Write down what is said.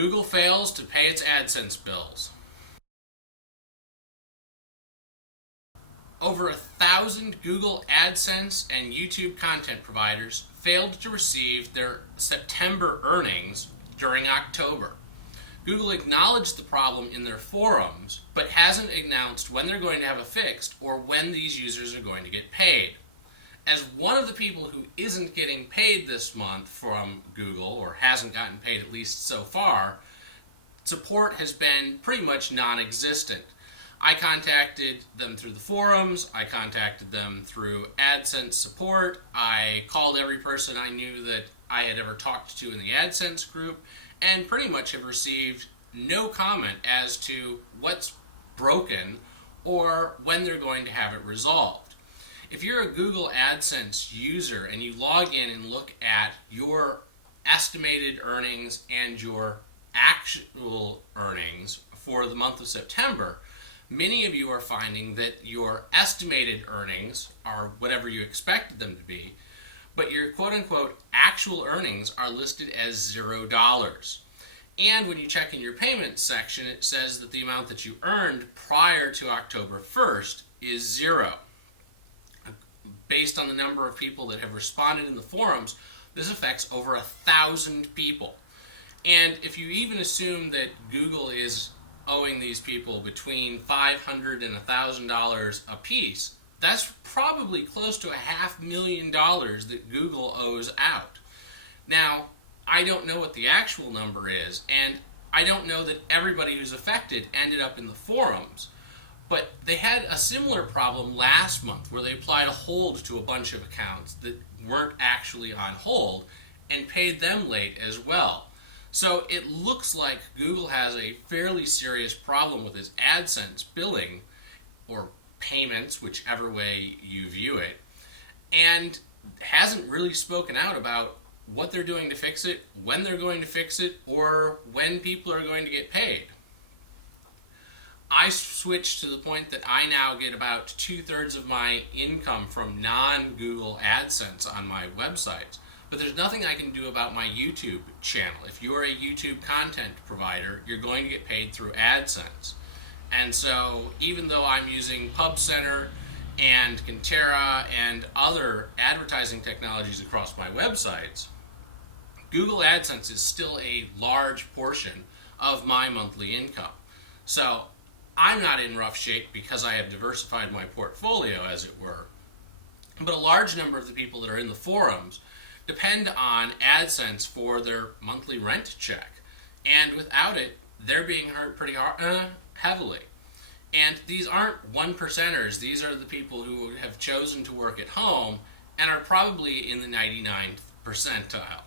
Google fails to pay its AdSense bills. Over 1,000 Google AdSense and YouTube content providers failed to receive their September earnings during October. Google acknowledged the problem in their forums, but hasn't announced when they're going to have it fixed or when these users are going to get paid. As one of the people who isn't getting paid this month from Google, or hasn't gotten paid at least so far, support has been pretty much non-existent. I contacted them through the forums, I contacted them through AdSense support, I called every person I knew that I had ever talked to in the AdSense group, and pretty much have received no comment as to what's broken or when they're going to have it resolved. If you're a Google AdSense user and you log in and look at your estimated earnings and your actual earnings for the month of September, many of you are finding that your estimated earnings are whatever you expected them to be, but your quote-unquote actual earnings are listed as $0. And when you check in your payments section, it says that the amount that you earned prior to October 1st is 0. Based on the number of people that have responded in the forums, this affects over 1,000 people. And if you even assume that Google is owing these people between $500 and $1,000 a piece, that's probably close to $500,000 that Google owes out. Now, I don't know what the actual number is, and I don't know that everybody who's affected ended up in the forums, but they had a similar problem last month where they applied a hold to a bunch of accounts that weren't actually on hold and paid them late as well. So it looks like Google has a fairly serious problem with its AdSense billing, or payments, whichever way you view it, and hasn't really spoken out about what they're doing to fix it, when they're going to fix it, or when people are going to get paid. I switched to the point that I now get about 2/3 of my income from non-Google AdSense on my websites, but there's nothing I can do about my YouTube channel. If you're a YouTube content provider, you're going to get paid through AdSense. And so even though I'm using PubCenter and Kintera and other advertising technologies across my websites, Google AdSense is still a large portion of my monthly income. So I'm not in rough shape because I have diversified my portfolio, as it were. But a large number of the people that are in the forums depend on AdSense for their monthly rent check. And without it, they're being hurt pretty heavily. And these aren't one percenters. These are the people who have chosen to work at home and are probably in the 99th percentile.